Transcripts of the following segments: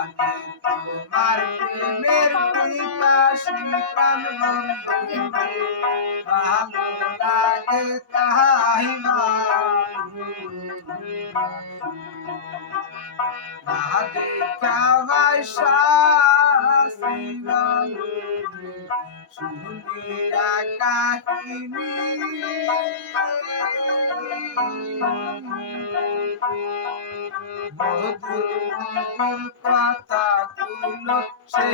আমি তোমার প্রেমের পিপাসী প্রাণ বন্ধু ভালো লাগে তাই না দেখা ভাষা শুনিয়া কাহিনী মধুর মধুর কথা গুলো সে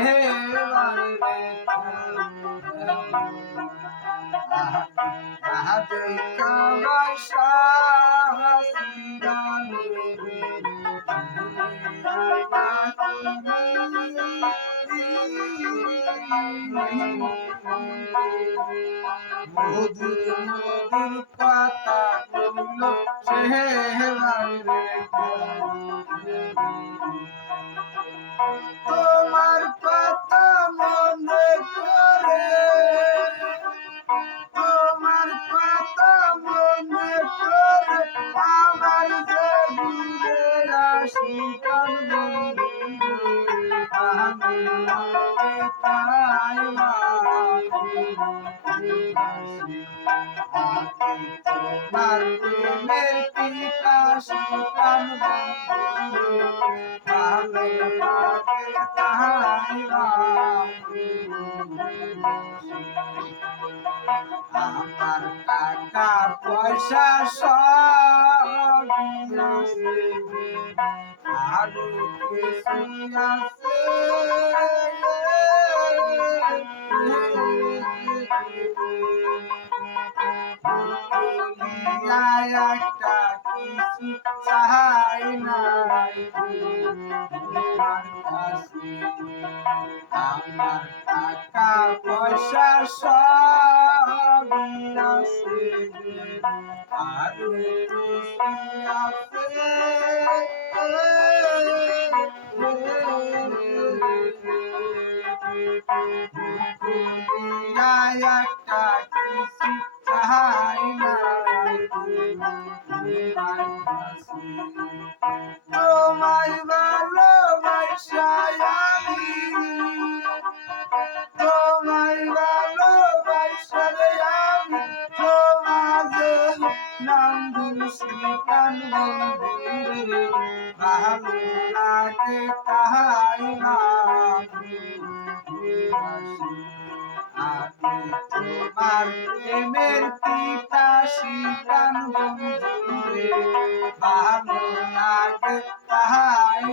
মধুর মধুর কথা গুলো সে তোমার কথা মনে করে তোমার কথা মনে করে আমার যে ঘুরে আসি কান আমি তাই তোমার প্রেমের পিপাসী প্রাণ বন্ধু ভালো লাগে তাই আমার টাকা পয়সা সব আছে আরো কিছু আছে একটা কিছু চাই নাই তোমার কাছে আমার টাকা পয়সা সব আছে আরো কিছু আছে একটা কিছু চাই নাই তোমার কাছে তোমায় ভালোবাসা আমি তোমায় ভালোবাসা আমি তোমাকে নাম দিছি প্রাণ বন্ধু ভালো লাগে তাই আমি তোমার প্রেমের পিপাসী প্রাণ বন্ধু ভালো লাগে তাই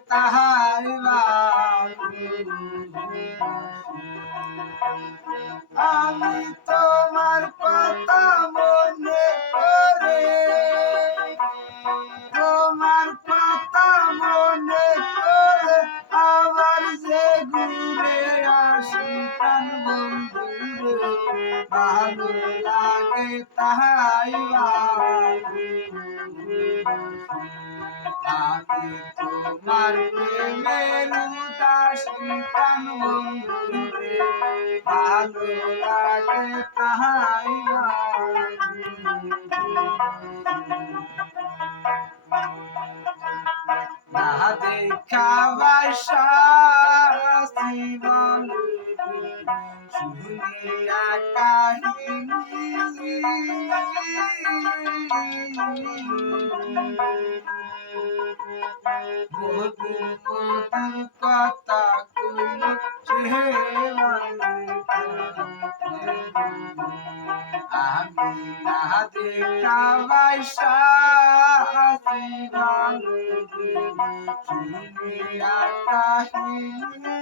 তাহাই আমি তোমার কথা মনে করে তোমার কথা মনে করে আবার যে ঘুরে আসি প্রাণ বন্ধু ভালো লাগে তাহাই আমি তোমার প্রেমের উদাসী প্রাণ বন্ধু ভালো লাগে তাহাই না দেখা বাসা শুনিয়া কাহিনী মধুর মধুর কথা গুলো সে আমি না দেখা বাসা শুনিয়া কাহিনী